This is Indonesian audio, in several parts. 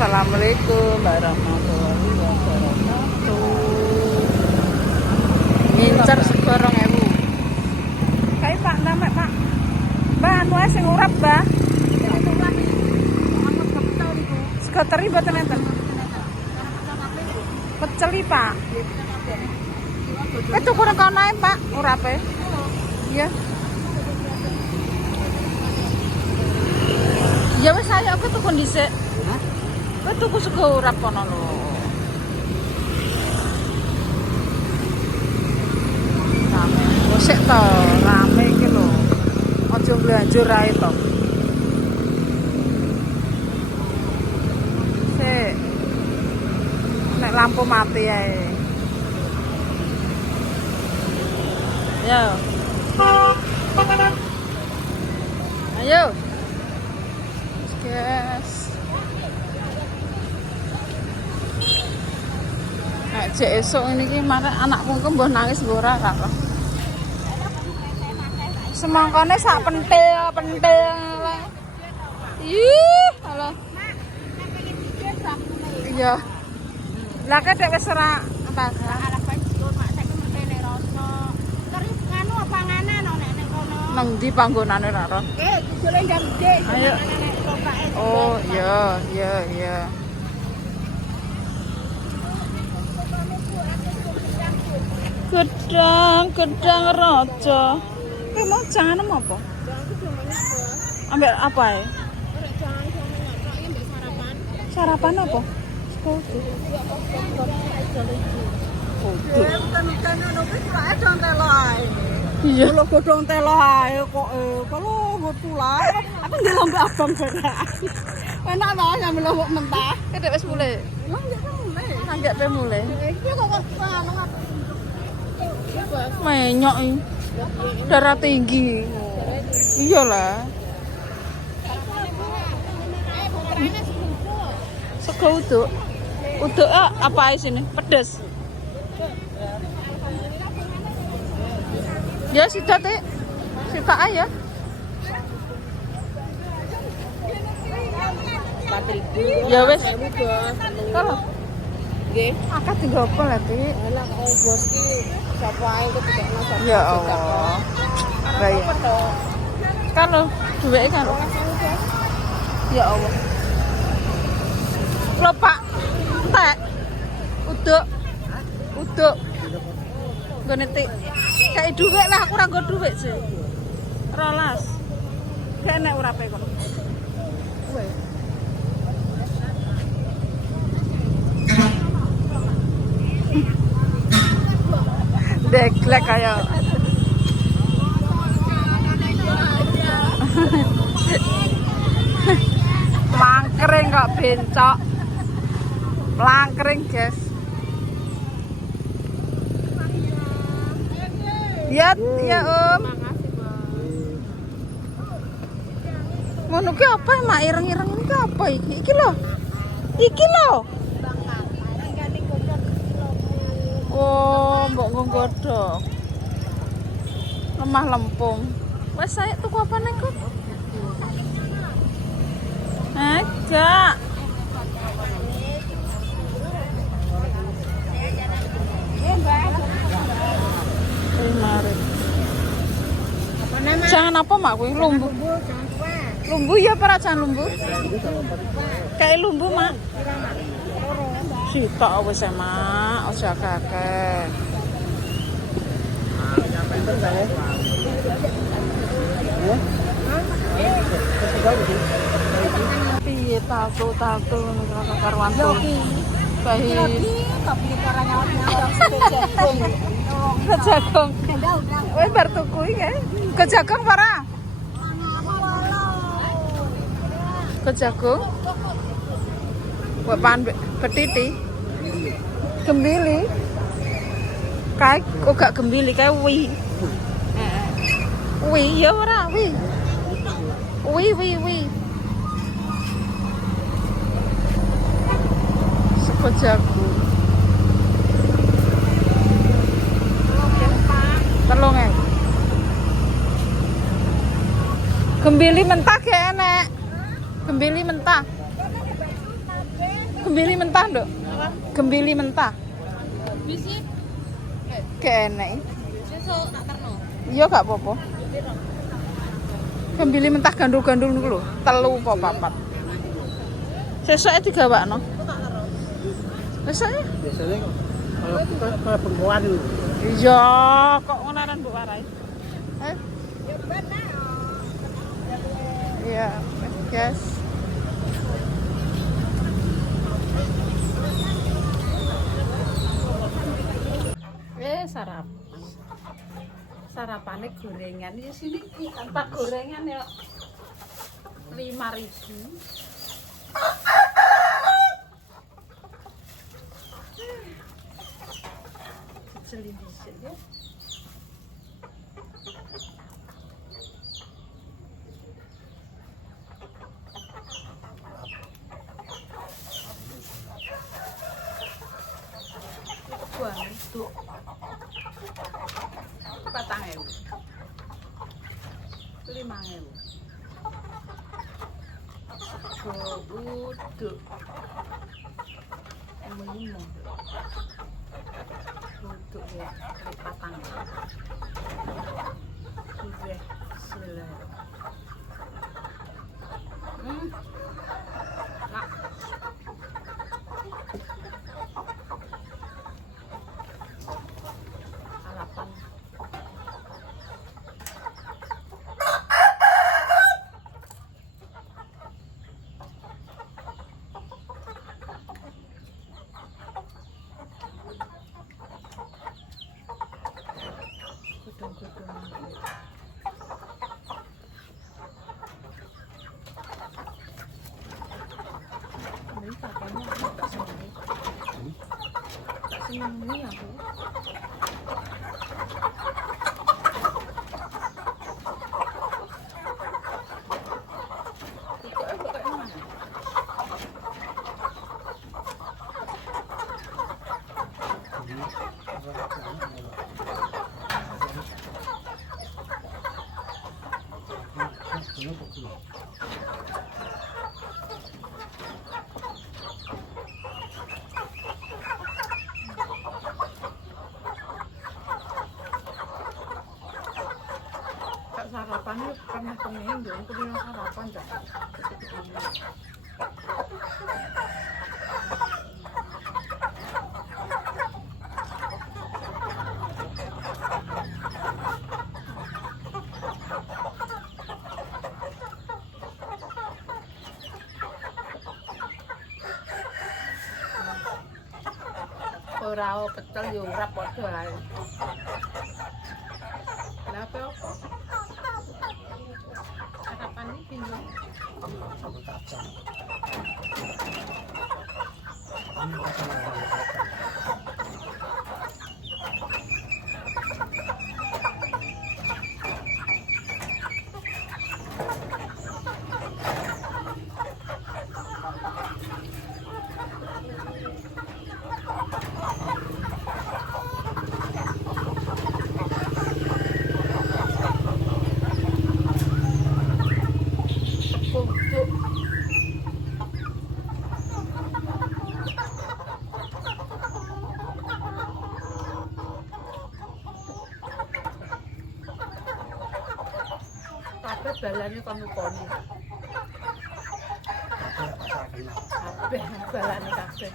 Assalamualaikum warahmatullahi wabarakatuh. Ngincer sego 2000. Kae Pak, ndamek Pak. Mbah anu ae sing urap, Mbah. Sego teri mboten enten. Peceli, Pak. Tuku nang kono ae, Pak, urape. Iya. Ya wis ayo aku tuku dhisik. Kowe tuku sego urap kono lho. Rame. Wis to, rame iki lho. Aja nglanjur ae to. Sik. Nek lampu mati ae. Yo. Ayo. Yes. Cek esok ini ki marek anakku ke mbah nangis mbah ora kok. Semangkane sak pentil. Ih, alah. Iya. Lah kek dek wis ora apa. Nang ndi panggonane ra ro? Jole ndang gede. Ayo. Oh, iya. Gedang raja. Kowe mau jangan apa? Ambil apa ya? Sarapan apa? Sekolah. Iya. Kalau godong telo ae kok kalau ngutulak aku ndelok abang kok. Enak banget nyambil lombok mentah. Kedek wis mulai. Anggak pe mulai. Iki kok anu Menyok iki. Darah tinggi. Iyalah. Sego uduk. Uduk apa ae sini? Pedes. Ya sudah teh. Sita aja. 4.000. Ya wes. Kalau Nggih. akad tinggal apa lah, Tik? Enak bos iki sapa ae kok dikekno sapa. Ya Allah. Baik. Kalau duwe kan. Ya Allah. Lho Pak. Entek. Uduk. Nggone Tik. Kayak duit lah, aku ora nggo duit sih. 12. Kayak enek urape kono. Weh. Deglek kaya. Mangkring kok bencok. Langkring, guys. Ya, Om. Makasih, Bang. Ngono ki apa mak ireng-ireng iki apa iki? Iki lho. Oh, mbok nggodhog. Lemah lempung. Wes saya tuku apa nek kok? Aja. Mari. Jangan apa mak kuwi lumbu. Lumbu ya para jangan lumbu. Kayak lumbu mak. Sitok wis mak, aja kakek. Piye tato ngono karuan to. Bahi. Tapi caranya jagung. Jagung. Wes bar tuku iki. Ke jagung para? Ke jagung. Buat pan petiti. Gembili. Kayak kok gak gembili kayak wi. Wi ya ora wi. Wi. Sego jagung. Telung ya. Gembili mentah kayak enek. Gembili mentah. gembili mentah, Nduk. Gembili mentah. Bisi. Kene. Sesuk tak terno. Iya gak apa-apa. Gembili mentah gandul-gandul niku lho, 3 apa 4. Sesuke digawakno. Sesuke? Biasanya kalau bengkoan itu. Iya, kok ngonaran mbok warai. Iya, guys. Sarapannya gorengan ya sini tanpa gorengan ya 5.000. Kecilin dikit ya. Buang itu 4.000, 5.000. Uduk. Limo. Uduk ya, 4.000. Sudah selesai. Nak. Harapan. Ini pakainya tak senang. Tak senang ini aku. Sarapannya pernah pengen dong, aku bilang sarapan dah. Ora pecel yo ora padha ae. Lah apa? Sarapan iki pinggo. Sambal kacang. Kabeh balane kon ukoni. Kabeh balane kabeh.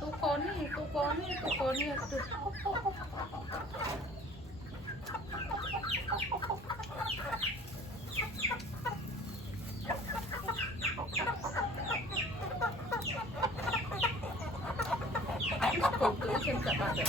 Tukoni aduh. Kok iki gak pakai.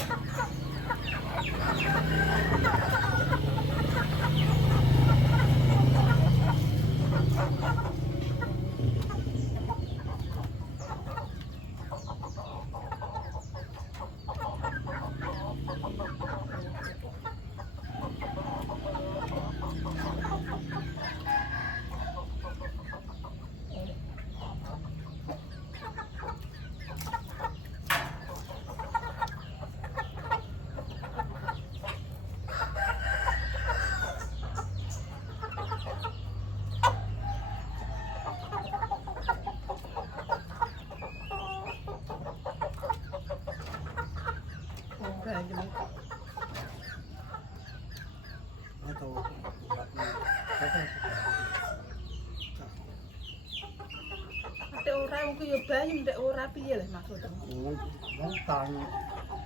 wong ku yo bayi ndek ora piye lah maksudmu. Wong kan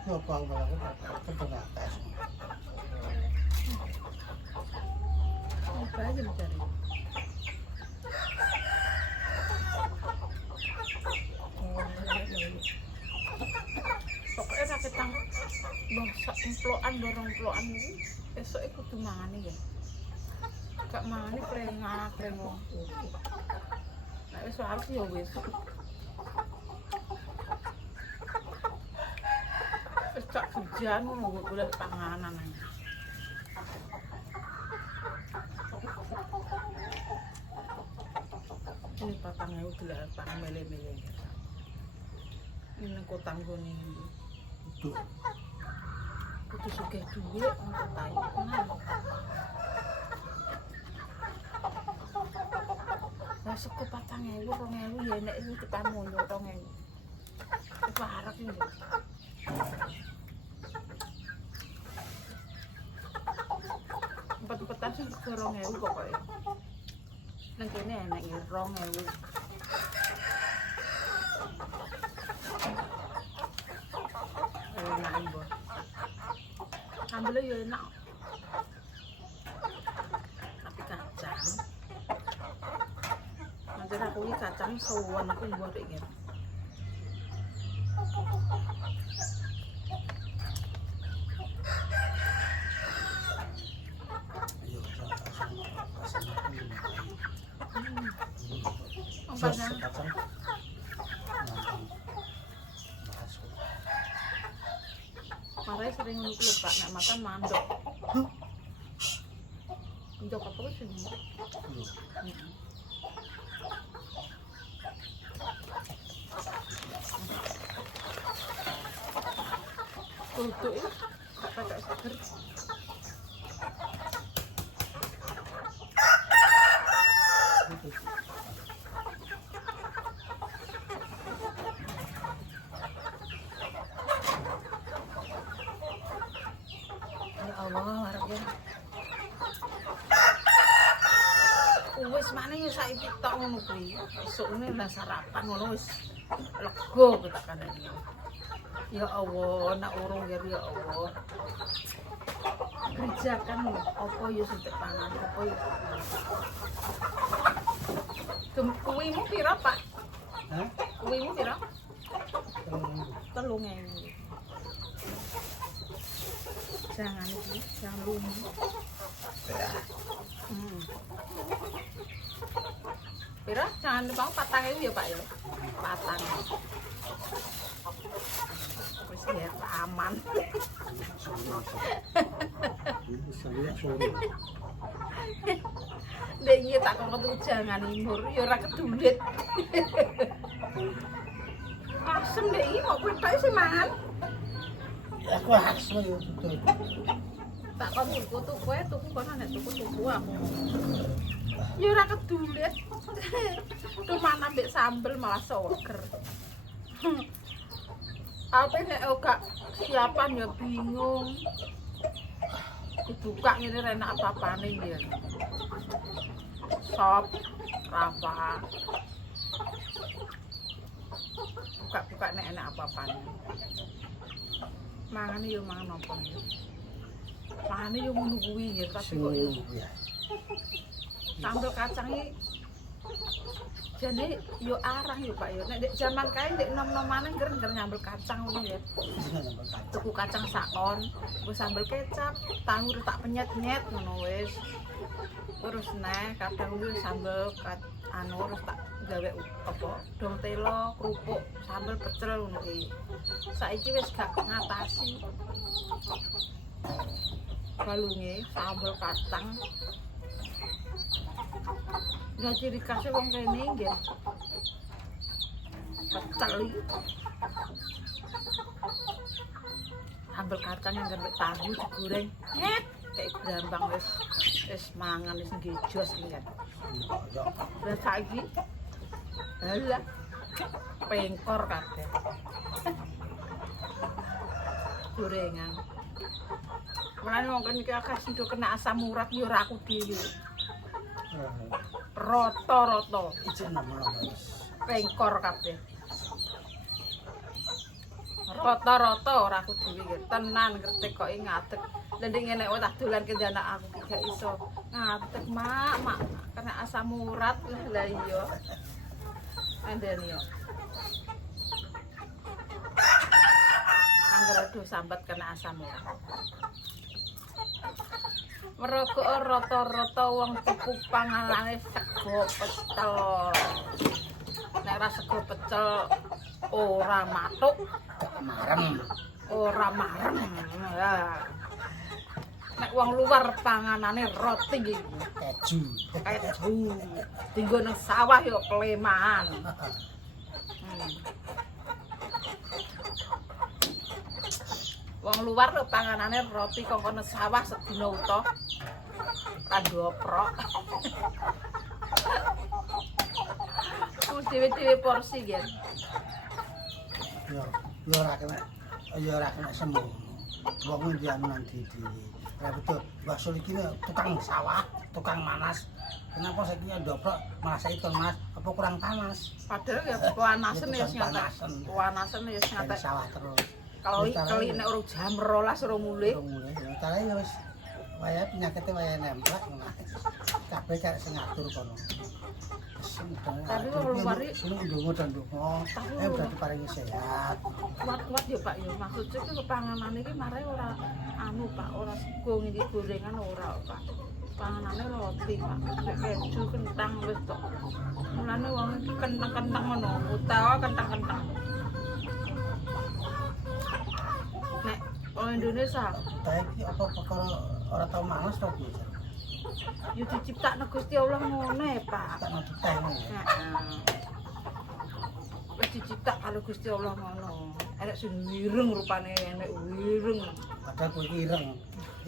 yo bang aku ketengah tes. Bayi mencari. Pokoknya sakit tang bangsa emplokan dorong emplokan ini esok ikut tuh mangan ya. Gak mangan ini plengong. Nah esok harus ya wis. Esok kerjaan mau boleh panganan aja. Ini patangnya udah pangan mele-mele. Ini kotang goni. Tuh. Kudu sugih dhuwit untuk tahu. Lah seko 4.000 2.000 ya nek iki pamono 2.000. Apa harap iki? Empet-empetan sih 2.000 pokoknya. Nang kene enak ya 2.000. Enak mbok. Sambelnya ya enak. Tapi kacang. Nanti aku ini kacang sawan aku buat kayak gitu. Kacang. Makanya sering lupa nak makan mandok. Mandok apa sih ini? Tutup ya, tak pakai seger. Ya Allah, harapnya. Wis mana ya saiki tok ngono kuwi. Esukne lah sarapan ngono wis lega ketekane. Ya Allah, nak urung ya Allah. Kerjakan lho, apa ya sing tak pangan, apa ya. Kuwimu pira, Pak? Hah? Kuwimu pira? 3.000. 3.000. Jangan iki, jangan lumu. Pira? Jangan bang 4.000 ya, Pak ya. 4.000. Wis ya aman. Dek iya tak kok jangan imur ya ora kedulit. Asem dek iki kok petok sih mangan. Aku asma yo betul. Tak kon tuku kowe tuku kono nek tuku aku. Ya ora kedulit. Cuman ambek sambel malah seger. Apa nek gak siapan ya bingung. Dibuka ngene enak apa-apane ya. Sop, rava. Buka-buka nek enak apa-apane. Mangan yo mangan opo ya. Mangan yo ngono kuwi ya tapi kok yo sambel kacang iki jane yo arang yo Pak yo. Nek zaman kae ndek nom-nomane ngger nyambel kacang ngono ya. Tuku kacang sakon, nggo sambel kecap, tahu tak penyet-nyet ngono wis. Terus neh kadang kuwi sambel anu terus tak gawe apa dong telo, kerupuk, sambel pecel ngono kuwi. Saiki wis gak ngatasi. Balunge sambel kacang. Ya ciri khasnya wong kene nggih. Pecel iki. Sambel kacang yang gembek tahu digoreng. Nyet, kayak gampang wis mangan wis ngejos iki kan. Lah saiki halah pengkor kabeh. Gorengan. Mulane wong kene iki akeh sing kena asam urat ya ora aku dhewe. Roto-roto. Ijin nama pengkor kabeh. Rata-rata ora aku dhewe nggih, tenan ngerti kok ngadeg. Lah nek ngene wae tak dolan ke anak aku ki gak iso. Ngadeg mak, kena asam urat lah iya. Andeni yo. Angger aduh sambat kena asam urat. Mergo rata-rata wong tuku panganane sego pecel. Nek ora sego pecel ora matuk, ora marem. Nek wong luar panganane roti keju. Tinggo nang sawah yo klemahan. Wong luar lho panganane roti kok kono sawah sedina utuh. Kanggo oprok. Dewe-dewe porsi nggih. Ya ora kena sembuh. Wong iki anu nang dhewe. Lah betul, Mbak Sul iki tukang sawah, tukang manas. Kenapa saiki ndoprok malah saiki kon Mas, apa kurang panas? Padahal ya panasen ya nyata. Panasen ya nyata. Sawah terus. Kalau kali nek urung jam 12 urung mulih. Cara ya wis waya penyakite waya nemplak kabeh karek sing ngatur kono. Tapi wong luar iki ndonga dan ndonga. Berarti paringi sehat. Kuat-kuat ya Pak ya. Maksudnya ki kepanganan iki mare ora anu Pak, ora sego ngene gorengan ora Pak. Panganane roti Pak. Keju kentang wis tok. Mulane wong iki kentang-kentang ngono, utawa kentang-kentang. Nek wong Indonesia, Iki apa perkara ora tau manas to piye? yo diciptakno Gusti Allah ngono Pak. Tak nang teh. Heeh. Wis diciptak karo Gusti Allah ngono. Enek sing wireng rupane enek wireng. Padahal kowe iki ireng.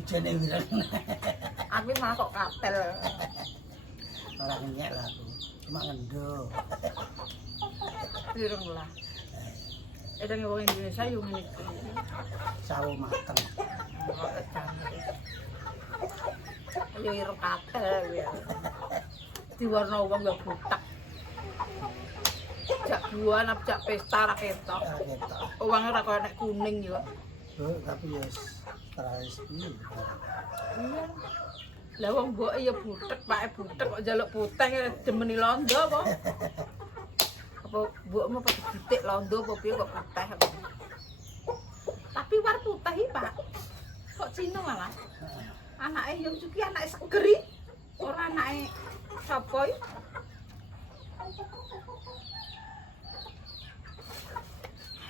Ijene wireng. Aku malah kok katel. Ora nyek lah aku. Cuma ngendo. Wireng lah. Edang wong Indonesia yo ngene iki. Sawo mateng. Ayo ireng katel ya. Diwarna wong yo butak. Jak buan apa jak pesta ra ketok. Uwange ora kaya nek kuning yo. Tapi ya terus iki. Iya. Lah wong mboke ya butek, pake butek kok njaluk putih demeni londo apa? Apa mbokmu pas ditik londo apa piye kok putih. Tapi war putih iki, Pak. Kok Cina malah. Anake Yung Suki anake segeri. Ora anake sapa iki?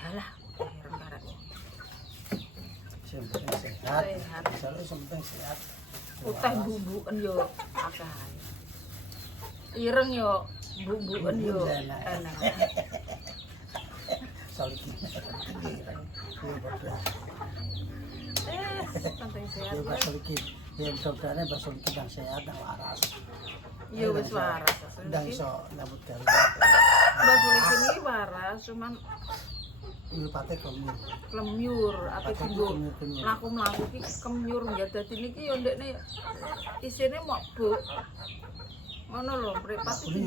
Alah, ireng karek. Sing penting sehat. Misalnya sing penting sehat. Putih bumbuken yo akeh. Ireng yo bumbuken yo enak. Soal iki. Penting sehat. Ya bakso iki. Ya mudah-mudahan bakso iki nang sehat nang waras. Yo wis waras. Ndang iso nyambut gawe. Bakso iki waras, cuman Ini pate kemur. klemyur apa dienggo mlaku-mlaku iki kemyur ya dadi niki yo ndekne isine mabuk. Ngono lho, mripat iki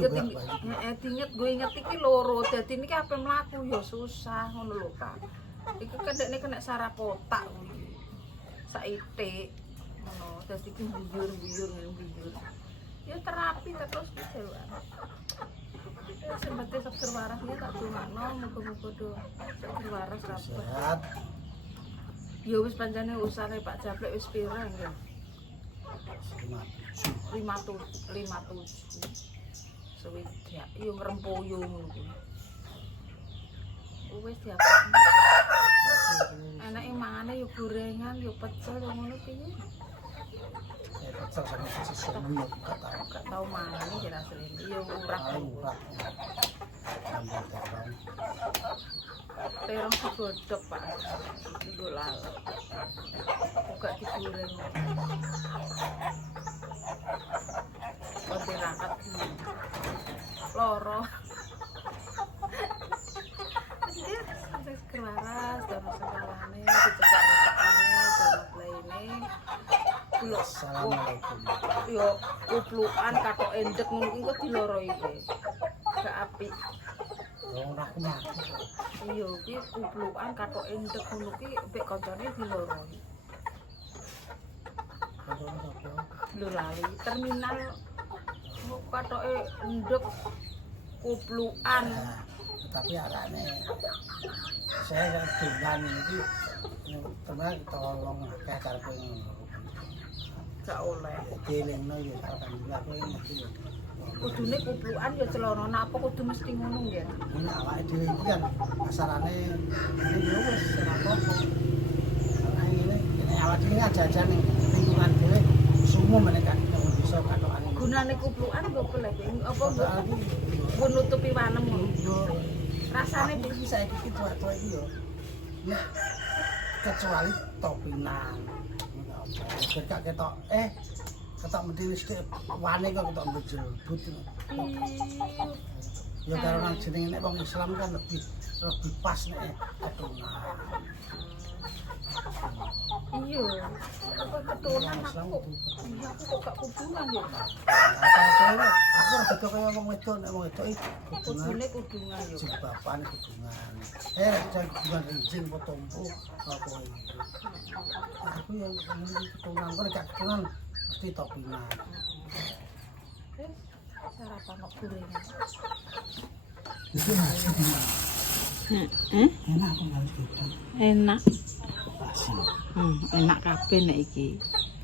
dinget gue inget iki loro. Dadi niki ape mlaku ya susah ngono lho, Pak. Iki kendekne kena saraf otak kuwi. Saithik ngono. Dadi iki buyur-buyur buyur. Ya terapi terus bisa lho. Sembate dokter waras ya tak dongakno muga-muga do dokter waras apa. Sehat. Ya wis pancene usane Pak Japlek wis pirang ya. 57. Swidak yo ngrempoyo ngono kuwi. Wis diapakne. Enake mangane yo gorengan yo pecel yo ngono piye. Pecel sama sesuatu Gak tau mangan iki rasane yo urak. Terong digodhog Pak. Digo lalap. Buka digoreng. Kok tirakat loro. Dia sampai kewaras, dalam segalanya, dicecak-cecakane, dalam lainnya. Assalamualaikum. Yo kuplukan katok endek mungkin kok diloro iki. Gak apik. Ora aku mah. Iya, ki kuplukan katoke ndek ngono ki mbek kancane diloroi. Lho lali terminal katoke ndek kuplukan. Nah, tapi arane saya dengan iki tenan tolong akeh karepe ngono. Gak oleh. Dilingno ya karo kanjeng aku mesti. Kudune kuplukan ya celana napa kudu mesti ngono nggih. Ini awake dhewe iki kan kasarane ini yo wis ora apa-apa. Karena ini awake dhewe jajan ning lingkungan dhewe sumum menika nek bisa katokane. Gunane kuplukan kok golek apa nggo nutupi wanem ngono. Yo Rasane aku iki saiki iki tua-tua iki yo. Nek kecuali topinan. Gak ketok ketok mesti wis wane kok ketok mbejebut. Ya karo nang jenenge nek wong Islam kan lebih pas nek ketunan. Iya. Apa ketunan aku? Iya aku kok gak kudunan ya. Aku ora beda kaya wong wedok nek wong wedok iki Kudune kudungan yo. jilbaban kudungan. Jangan kudungan rinjing apa tompo apa iki. Aku yang ketunan kok gak ketunan mesti topinan. Sarapan kok gorengan. Itu masih enak apa enggak gitu. Enak. Asin. Enak kabeh nek iki.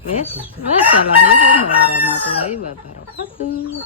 Wes, assalamualaikum warahmatullahi wabarakatuh.